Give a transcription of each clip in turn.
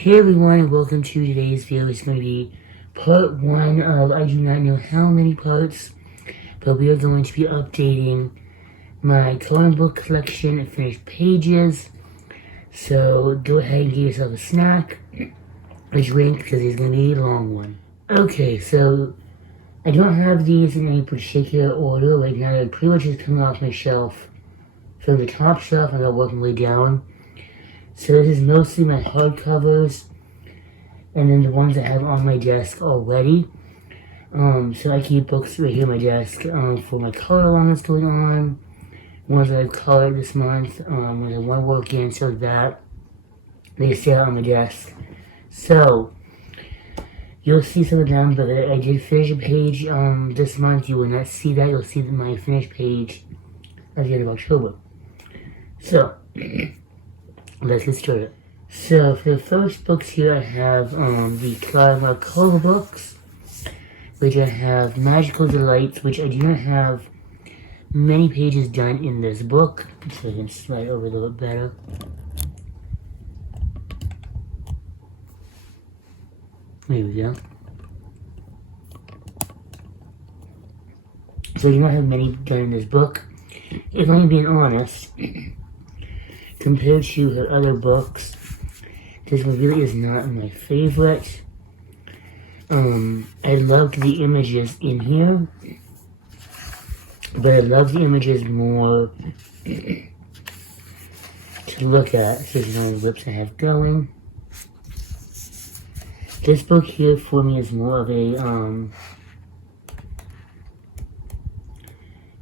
Hey everyone, welcome to today's video. It's going to be part 1 of I do not know how many parts, but we are going to be updating my coloring book collection and finished pages. So go ahead and get yourself a snack, a drink, because it's going to be a long one. Okay, so I don't have these in any particular order right now. They're pretty much just coming off my shelf. From the top shelf, I'm working my way down. So this is mostly my hardcovers, and then the ones I have on my desk already. So I keep books right here on my desk for my color along that's going on, ones that I've colored this month, when I want to work in, so that they stay out on my desk. So you'll see some of them, but I did finish a page this month. You will not see that. You'll see my finished page at the end of October. So let's get started. So for the first books here, I have the Clavacolor books, which I have Magical Delights, which I do not have many pages done in this book, so I can slide over a little bit better. There we go. So I do not have many done in this book. If I'm being honest, compared to her other books, this one really is not my favorite. I loved the images in here, but I love the images more to look at. So these are the whips I have going. This book here for me is more of a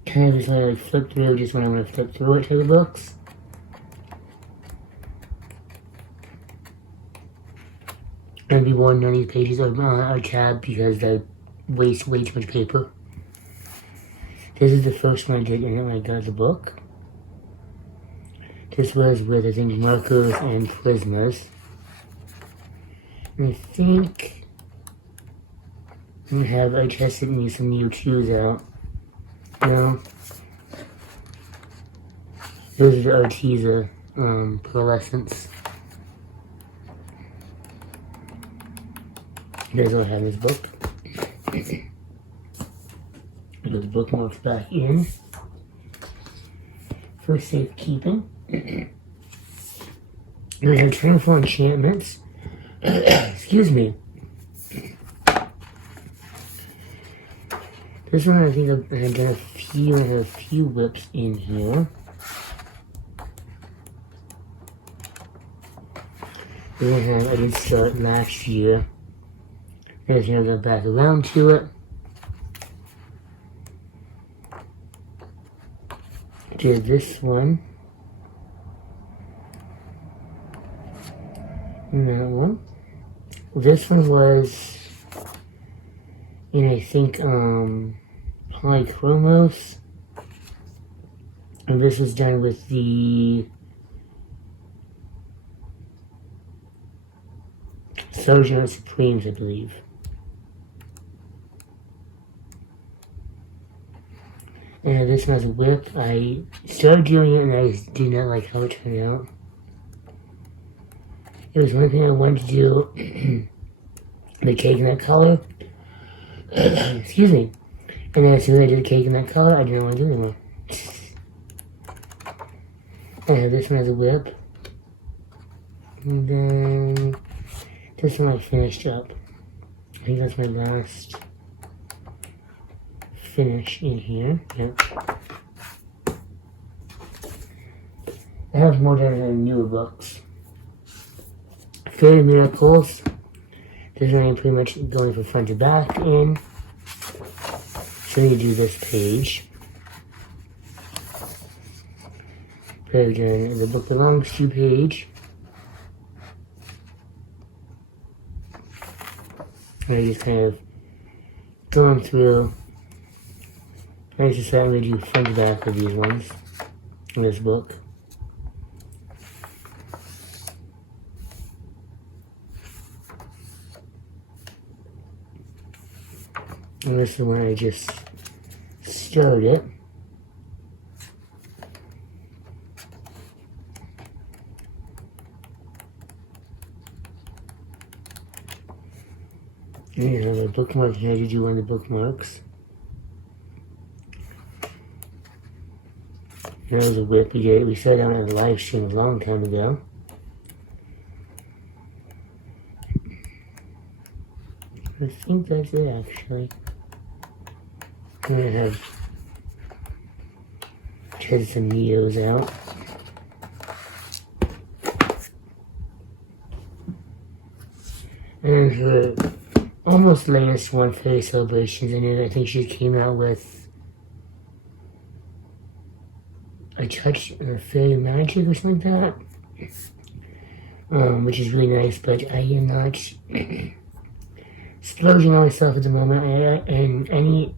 kind of just when I flip through, just when I want to flip through it to the books. And be warned, none of these pages are tabbed because they waste way too much paper. This is the first one I did when I got the book. This was with, I think, markers and Prismas. And I think I tested me some new chews out. No. Those are the Arteza pearlescents. There's what I have in this book. Put the bookmarks back in for safekeeping. Then I have Train for Enchantments. Excuse me. This one I think I've done a few whips in here. Then I did start last year. There's now go back around to it. Did this one. And that one. This one was in, I think, Polychromos. And this was done with the Sergeant Supremes, I believe. And this one's a whip. I started doing it and I just did not like how it turned out. It was one thing I wanted to do, the cake in that color. Excuse me. And then as soon as I did the cake in that color, I didn't want to do it anymore. I have this one as a whip. And then this one I finished up. I think that's my last finish in here. Yep. I have more done in newer books. Fairy Miracles. This one I'm pretty much going from front to back in. So you do this page. Very good. The book belongs to page. And I just kind of going through. I just decided to do front to back of these ones in this book. And this is when I just started. You have a bookmark here to do on the bookmarks. There's a whip we did. We started out on a live stream a long time ago. I think that's it actually. I'm gonna have tested some Neos out. And her almost latest one, Fairy Celebrations, and I think she came out with a touch of fairy magic or something like that. Which is really nice, but I am not splurging on myself at the moment. And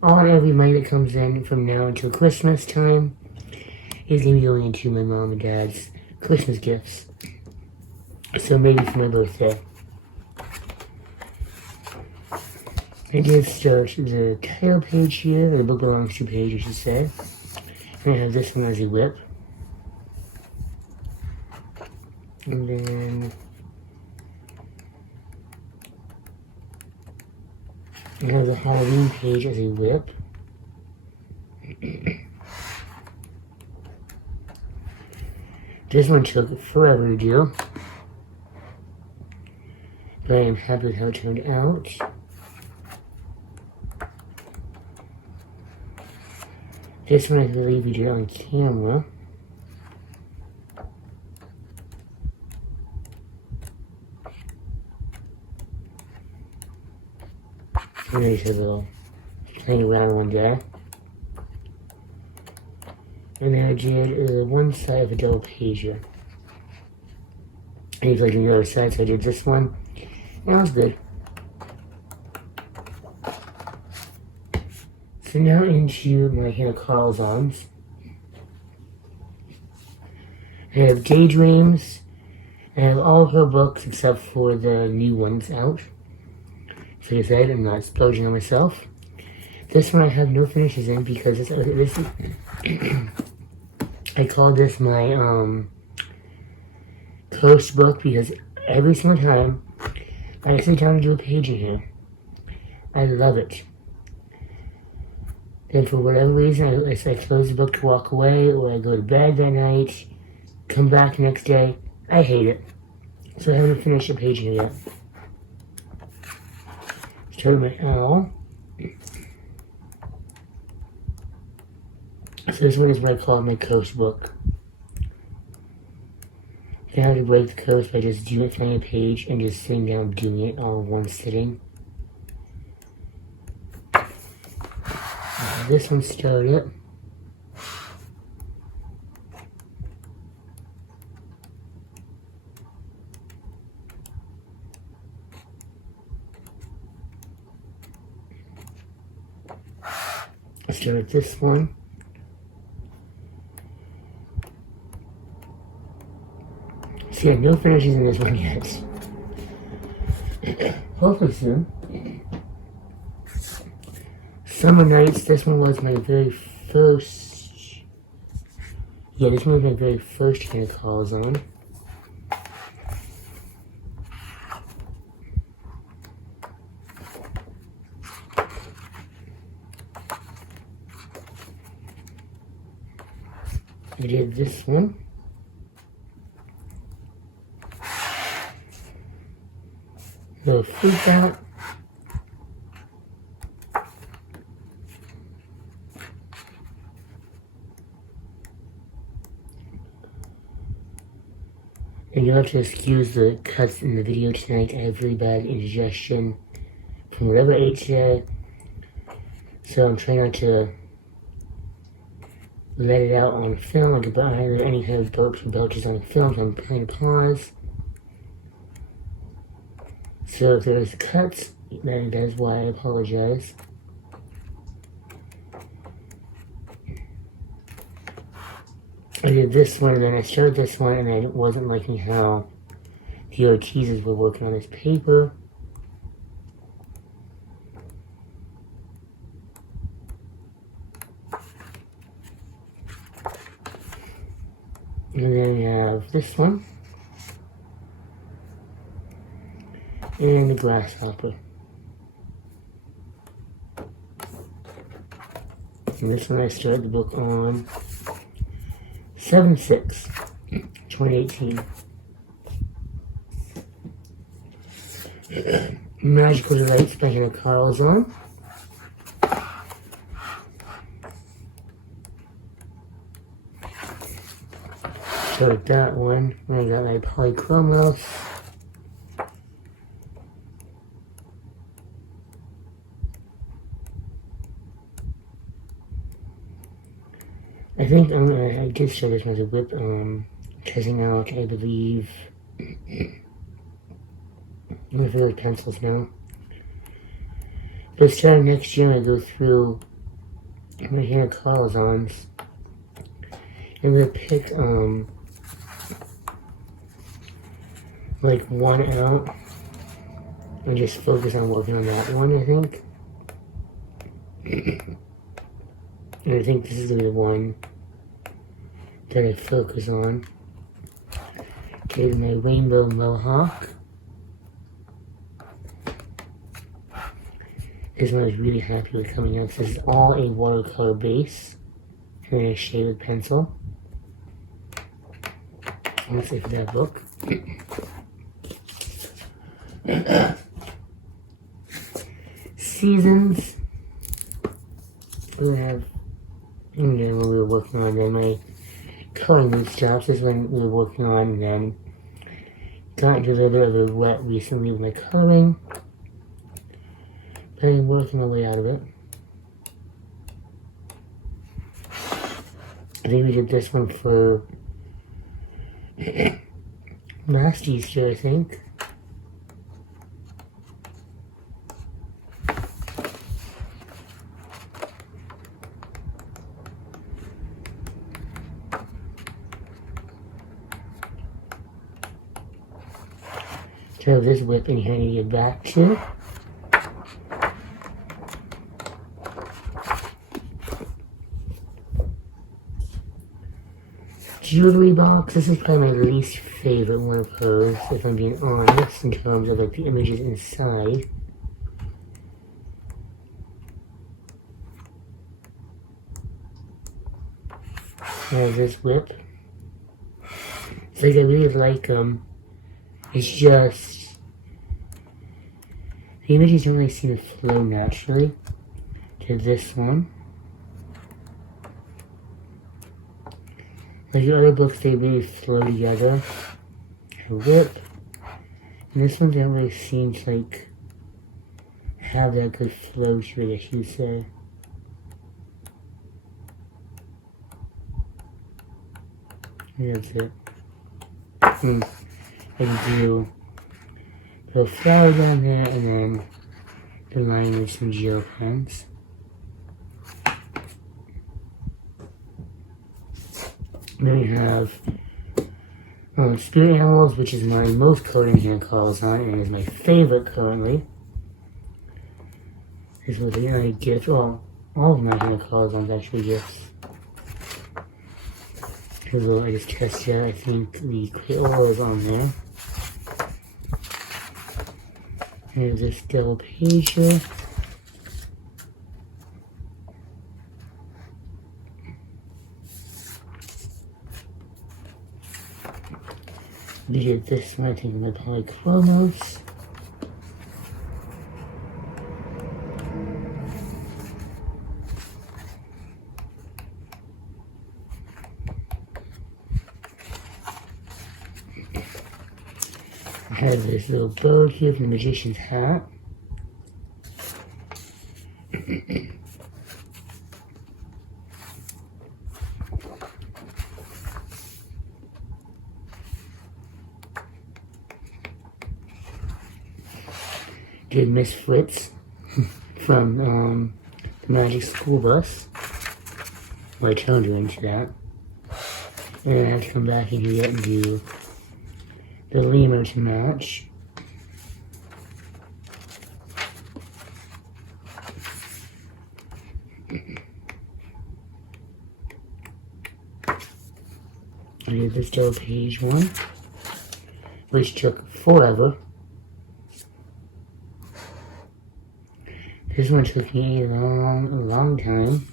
all and every money that comes in from now until Christmas time is going to be going into my mom and dad's Christmas gifts. So maybe for my birthday. I did start the title page here, or the book belongs to page, I should say. And I have this one as a whip. And then I have the Halloween page as a whip. This one took forever to do, but I am happy with how it turned out. This one I believe we did on camera. And there's a little playing around one day. And then I did one side of a double pager. And he's like on the other side, so I did this one. And that was good. So now into my Hanna Karlzons. I have Daydreams. I have all of her books except for the new ones out. So like I said, I'm not splurging on myself. This one I have no finishes in because this I call this my coast book because every single time I sit down to do a page in here, I love it. Then for whatever reason, I close the book to walk away, or I go to bed that night, come back the next day, I hate it. So I haven't finished a page here yet. Start with my owl. So this one is what I call my coast book. I have to break the coast by just doing it, finding a page, and just sitting down doing it all in one sitting. This one started. I started this one. See, I have no finishes in this one yet. Hopefully soon. Summer Nights, this one was my very first. Yeah, this one was my very first Hanna Karlzon. I did this one. Little freak out. And you'll have to excuse the cuts in the video tonight. I have really bad indigestion from whatever I ate today. So I'm trying not to let it out on film. I could either any kind of burps or belches on film, so I'm playing pause. So if there's cuts, then that is why I apologize. I did this one, and then I started this one, and I wasn't liking how the Ortizes were working on this paper. And then we have this one. And the grasshopper. And this one I started the book on 7/6/2018. Magical Delights by Hannah Karlzon. Started that one. I got my polychromos. I think I did start this one as a whip, testing out, I believe, I'm going to with pencils now. But starting next year, I go through my Hannah Karlzons. I'm going to pick, like one out and just focus on working on that one, I think. And I think this is going to be the one that I focus on. Okay, my Rainbow Mohawk. This one I was really happy with coming out. This is all a watercolor base. Here I shade with pencil. Let's see for that book. Seasons. We have, when we were working on them, my coloring bootstraps. This one we were working on, and then got into a little bit of a rut recently with my coloring. But I'm working my way out of it. I think we did this one for last Easter, I think. So this whip in here to get back to. Jewelry box. This is probably my least favorite one of hers, if I'm being honest, in terms of like the images inside. There's this whip. It's like I really like them. It's just the images don't really seem to flow naturally to this one. Like the other books, they really flow together. A whip. And this one doesn't really seem to like have that good flow to it, as you say. And that's it. I can do the flower down there and then the line with some gel pens. Then we have Spirit Animals, which is my most colored in Hannah Karlzon and is my favorite currently. This was a gift. Well, all of my Hannah Karlzons actually gifts. Although I just tested, I think the Crayola is on there. Here's this double page here. We did this one, I think, in my polychromos. I have this little bird here from the Magician's Hat. Did Miss Fritz from the Magic School Bus. Well, I turned her into that. And then I have to come back and do that and do the lemur to match. I did this double page one, which took forever. This one took me a long time.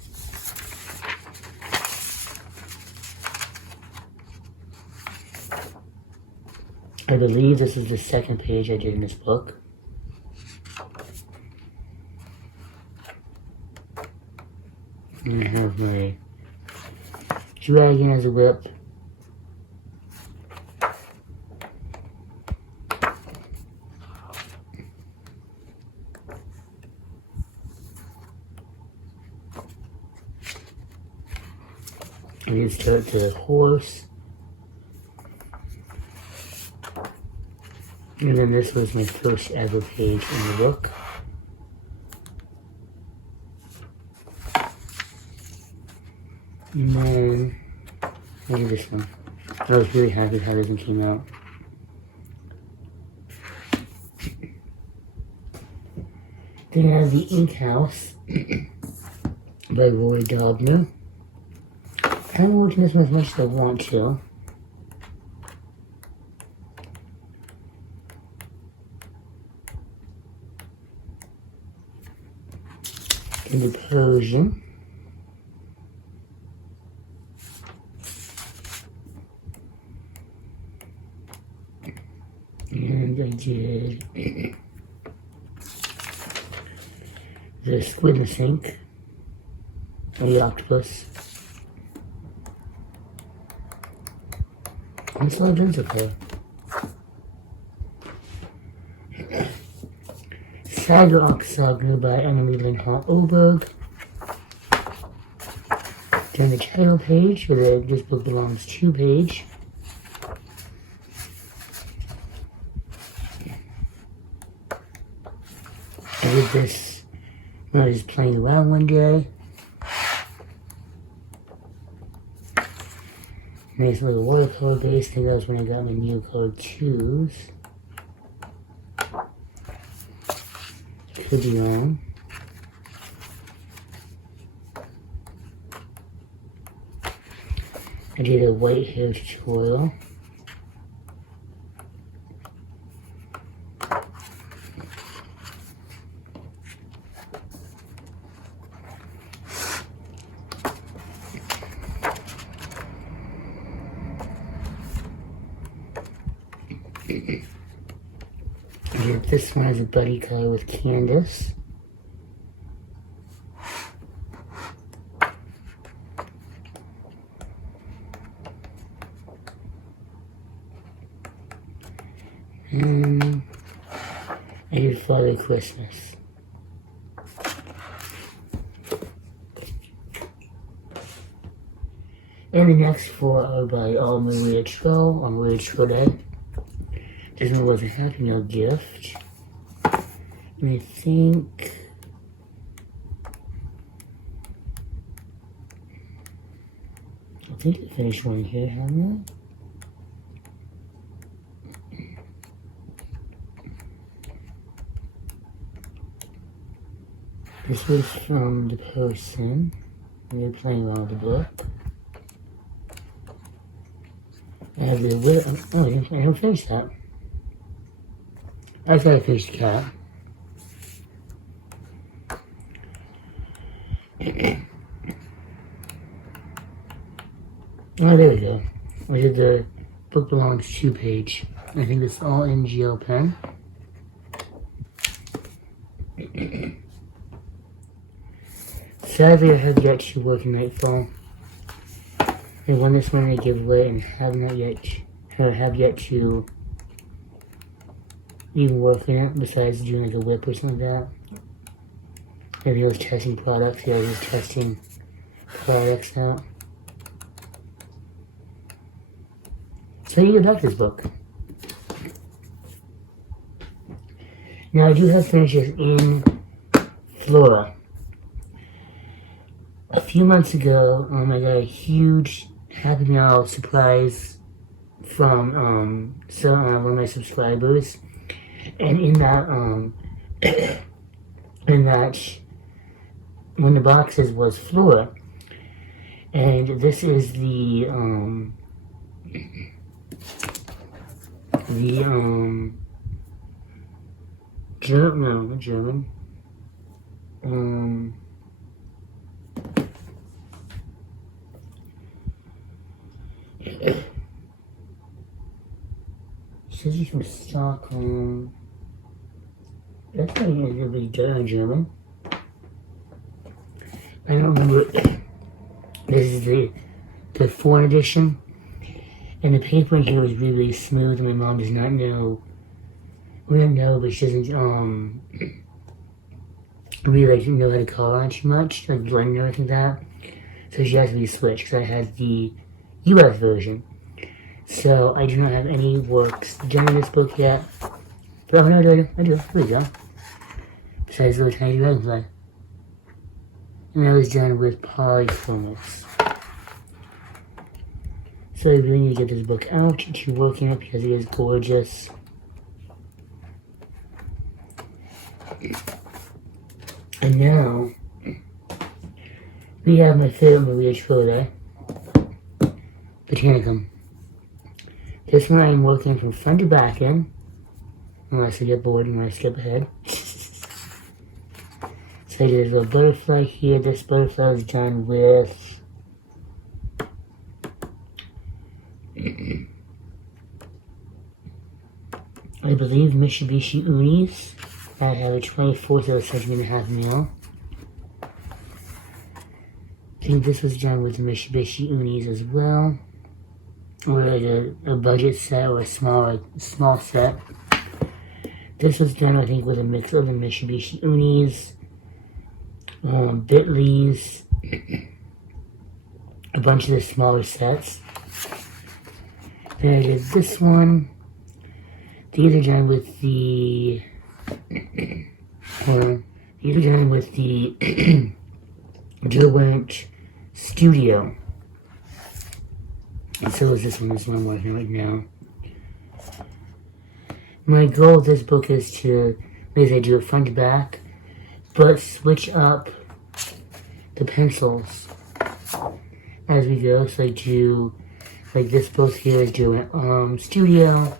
I believe this is the second page I did in this book. And I have my dragon as a whip. I need to start the horse. And then this was my first ever page in the book. And then, look at this one. I was really happy with how this one came out. Then I have The Ink House by Roy Dobner. I haven't worked on this one as much as I want to. And the Persian. And I did the Squid in the Sink, and the Octopus. And it's all Whimsical. Saga Oxsaga by Hannah Lynn Oberg. Then the title page, where this book belongs to page. I did this when I was playing around one day. Nice little watercolor base. I think that was when I got my new color 2s. Could be wrong. I did a white hair tutorial. I did this one as a buddy color with Candace. And I did Father Christmas. And the next 4 are by Maria Tro on Maria Tro Day. This one was a Happy Meal gift. And I think I finished one here, haven't I? This was from the person. They're playing around with the book. I have the I haven't finished that. I thought I finished the cat. Oh, there we go. I did the book belongs to page. I think it's all in gel pen. Sadly, I have yet to work in Nightfall. I won this one in a giveaway and have yet to even work in it, besides doing like a whip or something like that. Maybe I was testing products, I was testing products out. So you got this book. Now I do have finishes in Flora. A few months ago, I got a huge Happy Meal surprise from one of my subscribers. And in that, one of the boxes was Flora, and this is the German. This is from Stockholm. That's not even really done in German. I don't remember. This is the foreign edition. And the paper in here is really, really smooth, and my mom does not know. We don't know, but she doesn't really like know how to color on too much, like blending and everything like that. So she has me switch because I had the US version. So I do not have any works done in this book yet. But oh no, I do. Here we go. Besides little tiny dragonfly. And I was done with polychromos. So I really need to get this book out to work in it because it is gorgeous. And now, we have my favorite movie of Troy, Botanicum. This one I am working from front to back in, unless I get bored and want to skip ahead. So there's a butterfly here. This butterfly is done with I believe Mitsubishi Unis. I have a 24th of a centimeter mil. I think this was done with the Mitsubishi Unis as well. Or like a budget set or a small set. This was done, I think, with a mix of the Mitsubishi Unis, Bitleys, a bunch of the smaller sets. Then I did this one. These are done with the Derwent Studio. And so is this one. This one I'm working on right now. My goal with this book is to basically do it front to back, but switch up the pencils as we go. So I do, like this book here is doing Studio.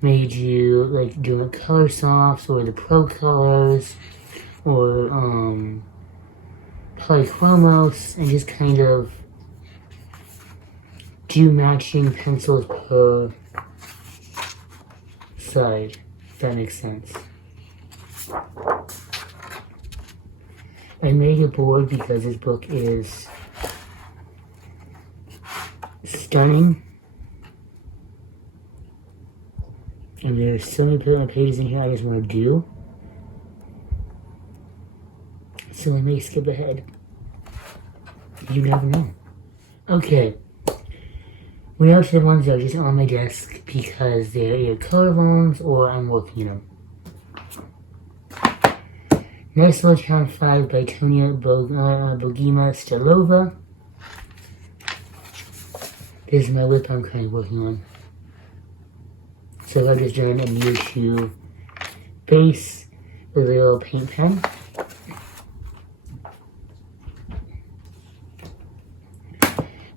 May do like doing color softs or the pro colors or polychromos, and just kind of do matching pencils per side, if that makes sense. I made a board because this book is stunning. And there's so many pages in here I just want to do. So I may skip ahead. You never know. Okay. We now to the ones that are just on my desk because they're either color loans or I'm working on them. Nice Little Town 5 by Tonia Bogima Stelova. This is my lip I'm currently working on. So I've just done a U2 base with a little paint pen.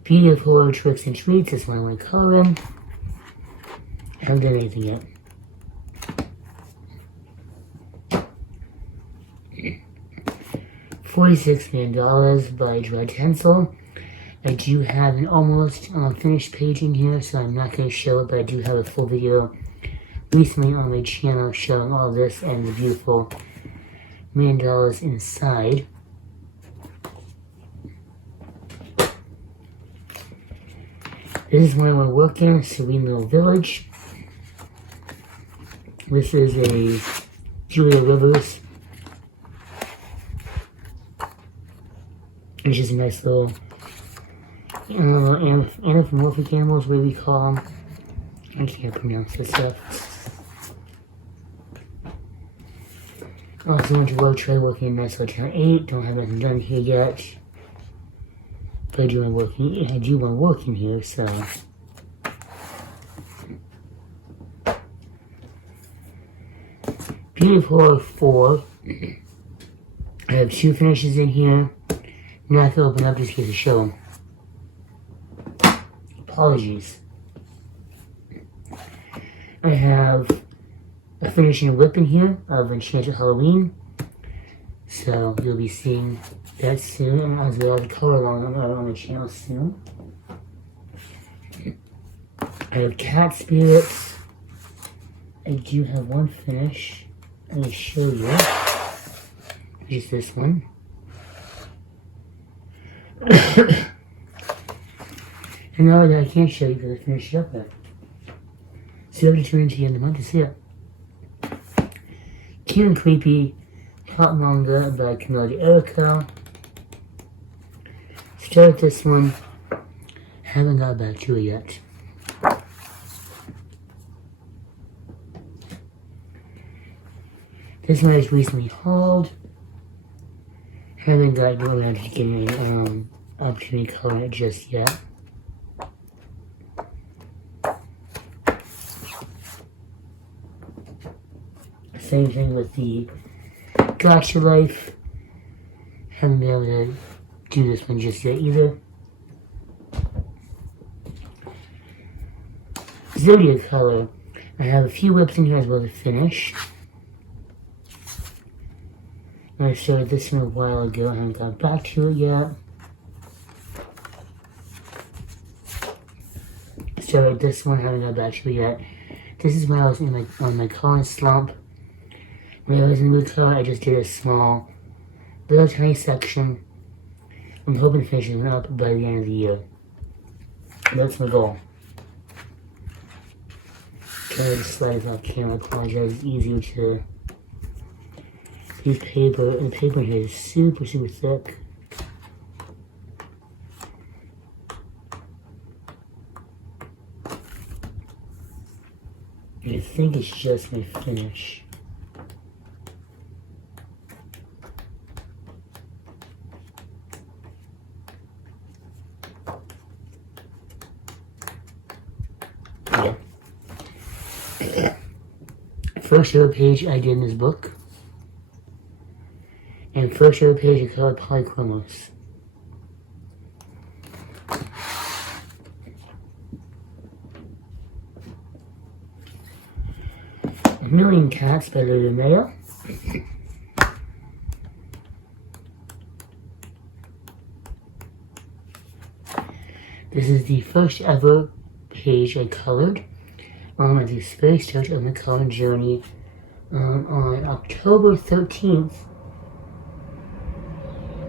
Beautiful Tricks and Treats, this one I want to color in. I haven't done anything yet. $46 million by Dry Tencel. I do have an almost finished page in here, so I'm not going to show it, but I do have a full video recently on my channel showing all this and the beautiful mandalas inside. This is where I want to work in, Serene Little Village. This is a Julia Rivers. It's just a nice little anthropomorphic animals, what we call them. I can't pronounce this stuff. Also went to Road Tray working in Nice Little Town 8. Don't have anything done here yet. But I do want to work in here, so. Beautiful 4. I have 2 finishes in here. I'm not going to open up just in case to show them. Apologies. I have a finishing whip in here of Enchanted Halloween. So you'll be seeing that soon, and as well as color along on the channel soon. I have Cat Spirits. I do have one finish I'm going to show you, which is this one. And now that I can't show you because I finished it up there. So you have to tune into the end of the month to see it. Cute and Creepy Hot Manga by Camille Erica. Start this one. Haven't got back to it yet. This one I just recently hauled. Haven't gotten around to getting an opportunity to color it just yet. Same thing with the Gotcha Life. Haven't been able to do this one just yet either. Zodiac Color. I have a few whips in here as well to finish. I started this one a while ago. I haven't got back to it yet. Started this one, haven't got back to it yet. This is when I was on my coloring slump. When I was in the color, I just did a small, little tiny section. I'm hoping to finish it up by the end of the year. That's my goal. Trying to slide off camera, I apologize. It's easier to use paper, and the paper in here is super, super thick. And I think it's just my finish. First ever page I did in this book. And first ever page I colored polychromos. A Million Cats by Lily Mayo. This is the first ever page I colored. At the very start of my coloring journey on October 13th.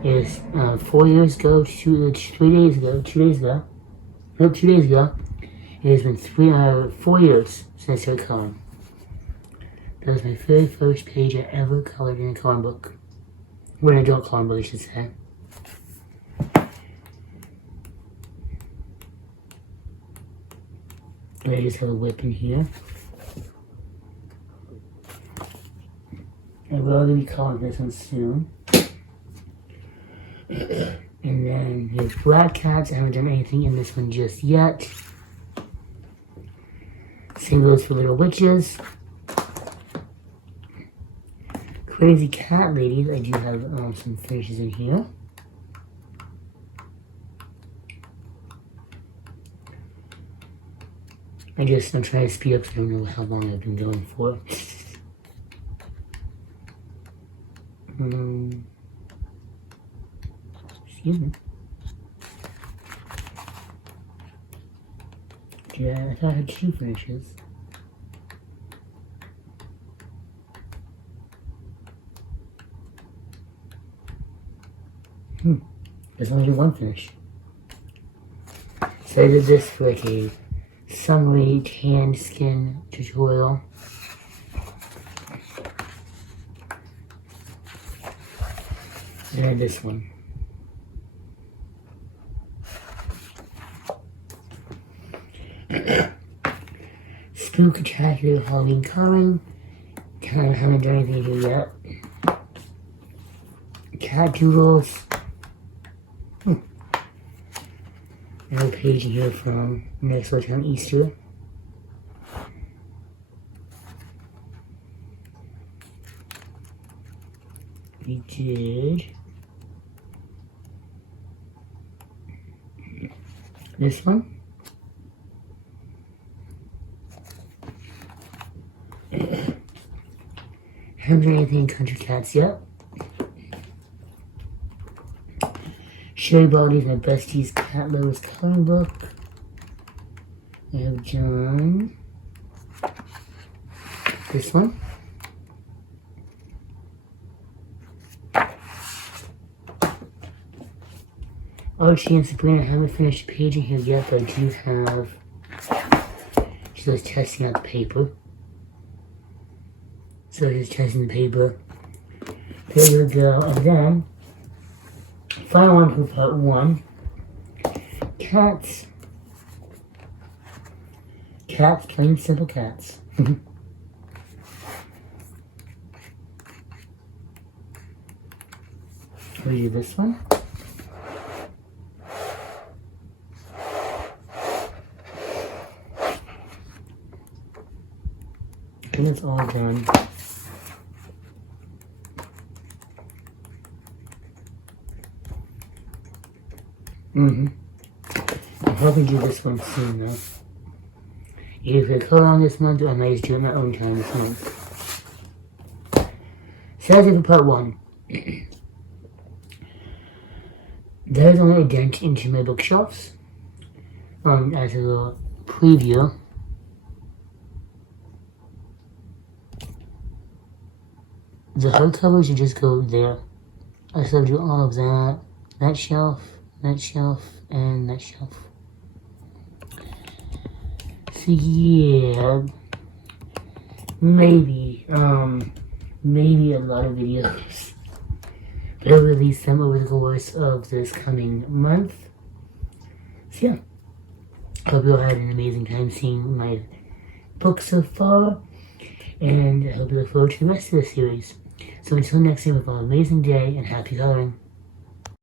Is 4 years ago, 2 days ago. No, 2 days ago. It has been 4 years since I started coloring. That was my very first page I ever colored in a coloring book. Or an adult coloring book, I should say. I just have a whip in here. I will be coloring this one soon. And then here's Black Cats. I haven't done anything in this one just yet. Same goes for Little Witches. Crazy Cat Ladies. I do have some finishes in here. I'm trying to speed up because I don't know how long I've been going for. Excuse me. Yeah, I thought I had 2 finishes. There's only 1 finish. So I did this for like a summary tan skin tutorial. And this one. Spooktacular Halloween Coloring. Kind of haven't done anything here yet. Cat Doodles. Another page in here from next week on Easter. We did this one. Haven't done anything in Country Cats yet. Sherry Baldy's My Bestie's Cat Lovers Coloring Book. I have done this one. Archie and Sabrina haven't finished paging here yet, but I do have just testing out the paper. So just testing the paper. There we go. And then, final one for part 1. Cats. Cats, plain simple cats. We'll do this one. And it's all done. I'm hoping to do this one soon though. Either for the color on this month or I might just do it my own time this month. So that's it for part 1. There's only a dent into my bookshelves. As a little preview. The hardcovers should just go there. I still do all of that. That shelf, and that shelf. So yeah, maybe a lot of videos. But I'll release them over the course of this coming month. So yeah, hope you all had an amazing time seeing my book so far. And I hope you look forward to the rest of the series. So until next time, have an amazing day and happy coloring.